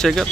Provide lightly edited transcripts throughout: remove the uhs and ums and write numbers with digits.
శేఖర్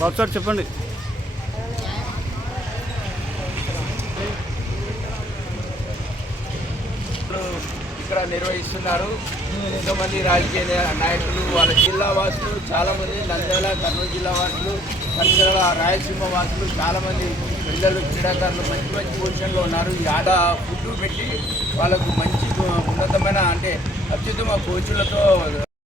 బాబు sir చెప్పండి. ఇక్కడ నిర్వహిస్తున్నారు. ఎంతోమంది రాజకీయ నాయకులు, వాళ్ళ జిల్లా వాసులు, చాలామంది నంద్యాల కర్నూలు జిల్లా వాసులు, పరిసర రాయలసీమ వాసులు, చాలామంది పిల్లలు క్రీడాకారులు మంచి మంచి పొజిషన్లో ఉన్నారు. ఈ ఆట ఫుడ్ పెట్టి వాళ్ళకు మంచి ఉన్నతమైన అంటే అత్యుత్తమ కోచులతో